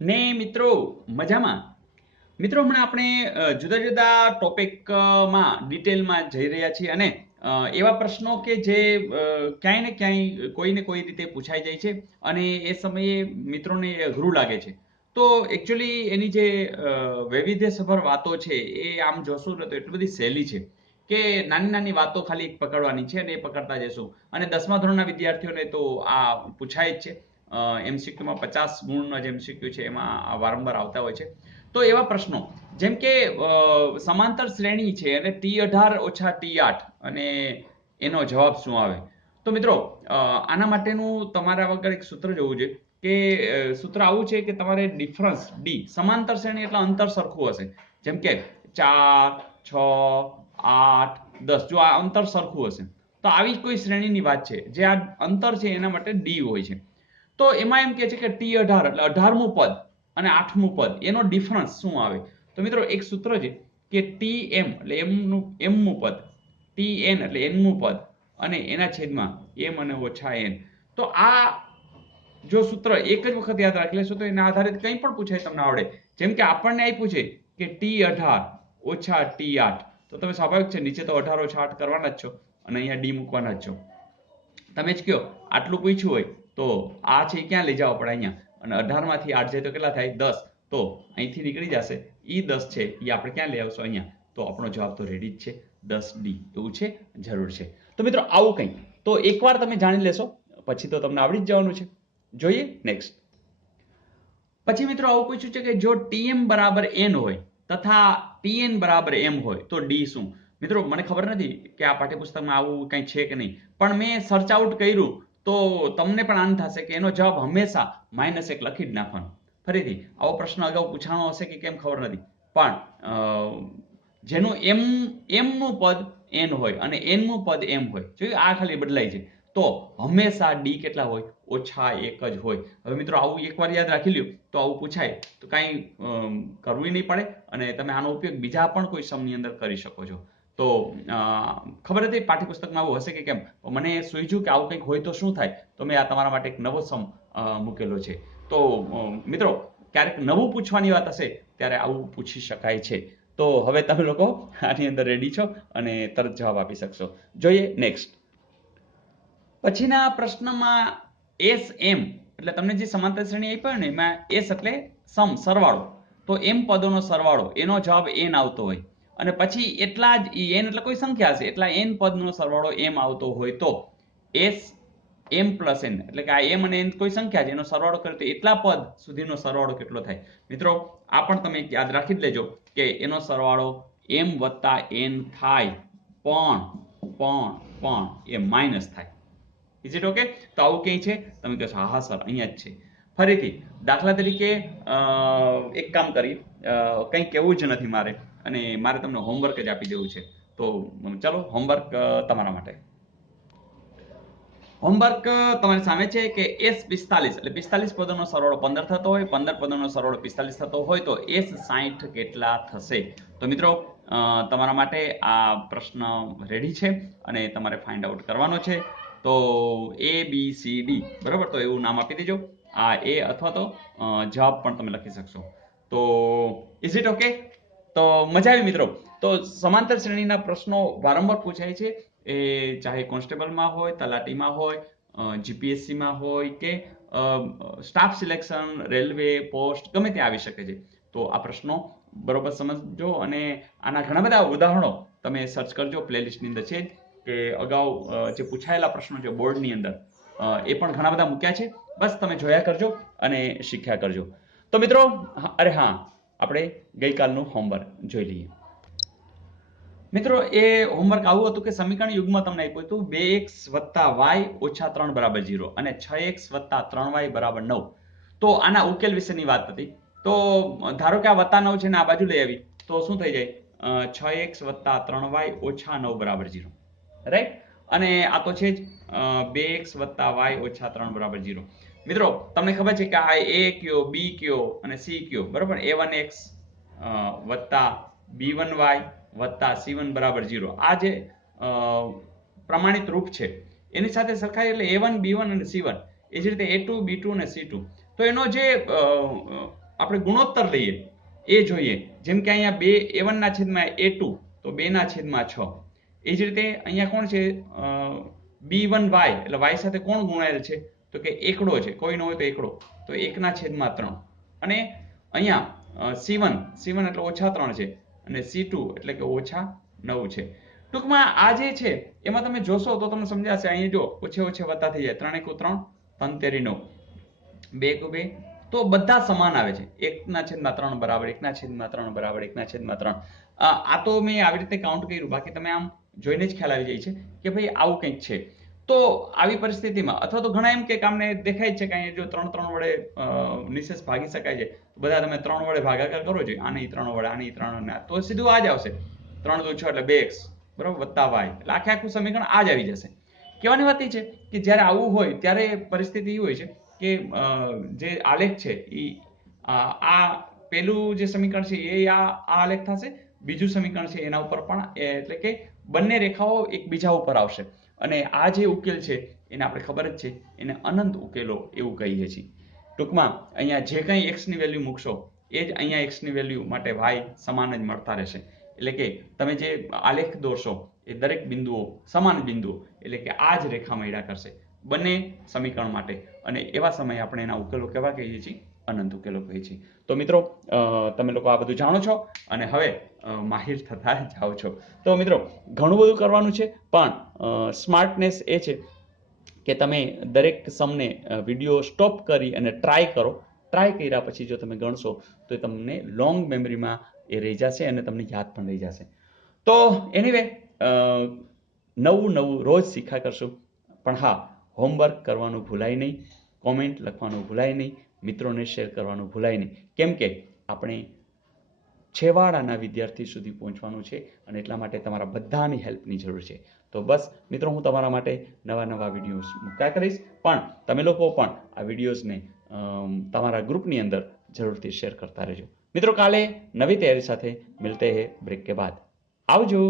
ને મિત્રો મજામાં. મિત્રો હમણાં આપણે જુદા જુદા ટોપિકમાં ડિટેલમાં જઈ રહ્યા છીએ અને એવા પ્રશ્નો કે જે ક્યાંય ને ક્યાંય કોઈ ને કોઈ રીતે પૂછાઈ જાય છે અને એ સમયે મિત્રોને અઘરું લાગે છે. તો એકચ્યુઅલી એની જે વૈવિધ્યસભર વાતો છે એ આમ જોશું ને તો એટલી બધી સહેલી છે કે નાની નાની વાતો ખાલી પકડવાની છે અને એ પકડતા જશું. અને 10મા ધોરણના વિદ્યાર્થીઓને તો આ પૂછાય જ છે. એમસીક્યુમાં 50 ગુણનો જે એમસીક્યુ છે એમાં વારંવાર આવતા હોય છે. તો એવા પ્રશ્નો જેમ કે સમાંતર શ્રેણી છે અને T18 ઓછા T8 અને એનો જવાબ શું આવે. તો મિત્રો આના માટેનું તમારા વગર એક સૂત્ર જોવું જોઈએ કે સૂત્ર આવું છે કે તમારે ડિફરન્સ ડી સમાંતર શ્રેણી એટલે અંતર સરખું હશે. જેમ કે 4, 6, 8, 10 જો આ અંતર સરખું હશે તો આવી કોઈ શ્રેણીની વાત છે જે આ અંતર છે એના માટે ડી હોય છે. તો એમાં એમ કે છે કે T18 એટલે 18મું પદ અને 8મું પદ એનો ડિફરન્સ શું આવે. તો મિત્રો એક સૂત્ર છે કે TM એટલે એમનું પદ, TN એટલે એનમું પદ અને એના છેદમાં m અને ઓછા n. તો આ જો સૂત્ર એક જ વખત યાદ રાખી લેશો તો એના આધારિત કંઈ પણ પૂછાય તમને આવડે. જેમ કે આપણને આપ્યું છે કે T18 ઓછા T8 તો તમે સ્વાભાવિક છે નીચે તો 18 ઓછા 8 કરવાના જ છો અને અહીંયા ડી મૂકવાના જ છો. તમે જ કયો આટલું પૂછ્યું હોય તો આ છે ક્યાં લઈ જવા પડે અહીંયા અને 18 માંથી 8 જાય તો કેટલા થાય 10. તો અહીંથી નીકળી જશે ઈ 10 છે એ આપણે ક્યાં લઈ આવશું અહીંયા. તો આપણો જવાબ તો રેડી જ છે 10D એવું છે જરૂર છે. તો મિત્રો આવું કંઈ તો એકવાર તમે જાણી લેશો પછી તો તમને આવડી જ જવાનું છે. જોઈએ નેક્સ્ટ. પછી મિત્રો આવું પૂછ્યું છે કે જો TM બરાબર n હોય તથા TN બરાબર m હોય તો D શું. મિત્રો મને ખબર નથી કે આ પાઠ્યપુસ્તકમાં આવું કંઈ છે કે નહીં પણ મેં સર્ચ આઉટ કર્યું તો તમને પણ આનંદ થશે કે એનો જવાબ હંમેશા -1 લખી જ નાખવાનો. ફરીથી આવો પ્રશ્ન અગાઉ પૂછાણો હશે કે કેમ ખબર નથી પણ જેનું નું પદ n હોય અને n નું પદ m હોય જોયું આ ખાલી બદલાય છે તો હંમેશા ડી કેટલા હોય -1 જ હોય. હવે મિત્રો આવું એકવાર યાદ રાખી લ્યો તો આવું પૂછાય તો કાંઈ કરવું નહીં પડે અને તમે આનો ઉપયોગ બીજા પણ કોઈ સમની અંદર કરી શકો છો. તો ખબર હતી પાઠ્યપુસ્તકમાં આવું હશે કે કેમ મને સૂઝ્યું કે આવું કંઈક હોય તો શું થાય તો મેં આ તમારા માટે એક નવો સમ મૂકેલો છે. તો મિત્રો ક્યારેક નવું પૂછવાની વાત હશે ત્યારે આવું પૂછી શકાય છે. તો હવે તમે લોકો આની અંદર રેડી છો અને તરત જવાબ આપી શકશો. જોઈએ નેક્સ્ટ. પછીના પ્રશ્નમાં SM એટલે તમને જે સમાંતર શ્રેણી આપી ને એમાં S એટલે સમ સરવાળો તો m પદોનો સરવાળો એનો જવાબ n આવતો હોય અને પછી એટલા જ n એટલે કોઈ સંખ્યા હશે એટલા n પદનો સરવાળો m આવતો હોય તો S m પ્લસ n એટલે કે આ m અને n કોઈ સંખ્યા છે એનો સરવાળો કરે તો એટલા પદ સુધીનો સરવાળો કેટલો થાય. મિત્રો આ પણ તમે યાદ રાખી જ લેજો કે એનો સરવાળો m વત્તા n થાય પણ એ માઇનસ થાય. Is it okay. તો આવું કંઈ છે તમે કહેશો હા સર અહીંયા જ છે. ફરીથી દાખલા તરીકે એક કામ કરી કંઈ કહેવું જ નથી મારે અને મારે તમને હોમવર્ક જ આપી દેવું છે. તો ચાલો હોમવર્ક તમારા માટે. હોમવર્ક તમારી સામે છે કે S45 એટલે 45 પદોનો સરવાળો 15 થતો હોય 15 પદોનો સરવાળો 45 થતો હોય તો S60 કેટલા થશે. તો મિત્રો તમારા માટે આ પ્રશ્ન રેડી છે અને તમારે ફાઇન્ડ આઉટ કરવાનો છે. તો ABCD બરાબર તો એવું નામ આપી દેજો. આ એ અથવા તો જવાબ પણ તમે લખી શકશો. તો ઇઝ ઇટ ઓકે. તો મજા આવી મિત્રો. તો સમાંતર શ્રેણીના પ્રશ્નો વારંવાર પૂછાય છે એ ચાહે કોન્સ્ટેબલમાં હોય તલાટીમાં હોય જીપીએસસીમાં હોય કે સ્ટાફ સિલેક્શન રેલવે પોસ્ટ ગમે ત્યાં આવી શકે છે. તો આ પ્રશ્નો બરોબર સમજો અને આના ઘણા બધા ઉદાહરણો તમે સર્ચ કરજો પ્લેલિસ્ટની અંદર છે કે અગાઉ જે પૂછાયેલા પ્રશ્નો છે બોર્ડની અંદર એ પણ ઘણા બધા મૂક્યા છે. બસ તમે જોયા કરજો અને શીખ્યા કરજો. તો મિત્રો અરે હા આપણે ગઈકાલનું હોમવર્ક જોઈ લઈએ. મિત્રો એ હોમવર્ક આવું હતું કે સમીકરણ યુગમાં તમને આપ્યું હતું 2x + y - 3 = 0 અને 6x + 3y = 9. તો આના ઉકેલ વિશેની વાત હતી. તો ધારો કે આ +9 છે ને આ બાજુ લઈ આવી તો શું થઈ જાય 6x + 3y - 9 = 0. રાઈટ. અને આ તો છે જ 2x + y - 3 = 0. મિત્રો તમને ખબર છે કે આ a કયો b કયો અને c કયો બરાબર a1x + b1y + c1 = 0 આ જે પ્રમાણિત રૂપ છે એની સાથે સરખાઈ એટલે a1 b1 અને c1 એ જ રીતે a2 b2 અને c2 તો એનો જે આપણે ગુણોત્તર લઈએ એ જોઈએ. જેમ કે અહીંયા 2 a1 ના છેદમાં a2 તો 2 ના છેદમાં 6. એ જ રીતે અહીંયા કોણ છે b1y એટલે y સાથે કોણ ગુણાયેલ છે તો કે એકડો છે, કોઈ ન હોય તો એકડો, તો 1 ના છેદમાં 3. અને અહીંયા c1 એટલે -3 છે અને c2 એટલે કે -9 છે. ટૂંકમાં આ જે છે એમાં તમે જોશો તો તમને સમજાશે. અહીંયા જો ઓછે ઓછે વત્તા થઈ જાય, 3 × 3 3 તેરી 9, 2 × 2 તો બધા સમાન આવે છે. 1 ના છેદમાં 3 બરાબર 1 ના છેદમાં 3 બરાબર 1 ના છેદમાં 3. આ તો મેં આવી રીતે કાઉન્ટ કર્યું, બાકી તમે આમ જોઈને જ ખ્યાલ આવી જાય છે કે ભાઈ આવું કંઈક છે. તો આવી પરિસ્થિતિમાં અથવા તો ઘણા એમ કે કામને દેખાય છે કે અહીંયા જો 3 વડે નિશેષ ભાગી શકાય છે, બધા તમે 3 વડે ભાગાકાર કરો છો, આની 3 વડે, આની 3 તો સીધું આ જ આવશે. 3 × 6 એટલે 2x બરાબર વત્તા y એટલે આખું સમીકરણ આ જ આવી જશે. કહેવાની વાત એ છે કે જ્યારે આવું હોય ત્યારે પરિસ્થિતિ એ હોય છે કે જે આલેખ છે એ આ પેલું જે સમીકરણ છે એ આ આલેખ થશે, બીજું સમીકરણ છે એના ઉપર પણ, એટલે કે બંને રેખાઓ એકબીજા ઉપર આવશે. અને આ જે ઉકેલ છે એને આપણે ખબર જ છે, એને અનંત ઉકેલો એવું કહીએ છીએ. ટૂંકમાં અહીંયા જે કંઈ x ની વેલ્યુ મૂકશો એ જ અહીંયા x ની વેલ્યુ માટે y સમાન જ મળતા રહેશે. એટલે કે તમે જે આલેખ દોરશો એ દરેક બિંદુઓ સમાન બિંદુઓ, એટલે કે આ જ રેખા મળ્યા કરશે બંને સમીકરણ માટે. અને એવા સમયે આપણે એના ઉકેલો કેવા કહીએ છીએ? અનંત ઉકેલો કહીએ છીએ. તો મિત્રો તમે લોકો આ બધું જાણો છો અને હવે માહિર થતા જાઓ છો. તો મિત્રો ઘણું બધું કરવાનું છે, પણ સ્માર્ટનેસ એ છે કે તમે દરેક સમને વિડીયો સ્ટોપ કરી અને ટ્રાય કરો. ટ્રાય કર્યા પછી જો તમે ગણશો તો એ તમને લોંગ મેમરીમાં એ રહી જશે અને તમને યાદ પણ રહી જશે. તો એનીવે નવું રોજ શીખ્યા કરશું. પણ હા, હોમવર્ક કરવાનું ભૂલાય નહીં, કોમેન્ટ લખવાનું ભૂલાય નહીં, મિત્રોને શેર કરવાનું ભૂલાય નહીં. કેમ કે આપણે છેવાડાના વિદ્યાર્થી સુધી પહોંચવાનું છે અને એટલા માટે તમારા બધાની હેલ્પની જરૂર છે. તો બસ મિત્રો, હું તમારા માટે નવા વિડીયોઝ મૂક્યા કરીશ, પણ તમે લોકો પણ આ વિડીયોઝને તમારા ગ્રુપની અંદર જરૂરથી શેર કરતા રહેજો. મિત્રો કાલે નવી તૈયારી સાથે મિલતે હૈ બ્રેક કે બાદ. આવજો.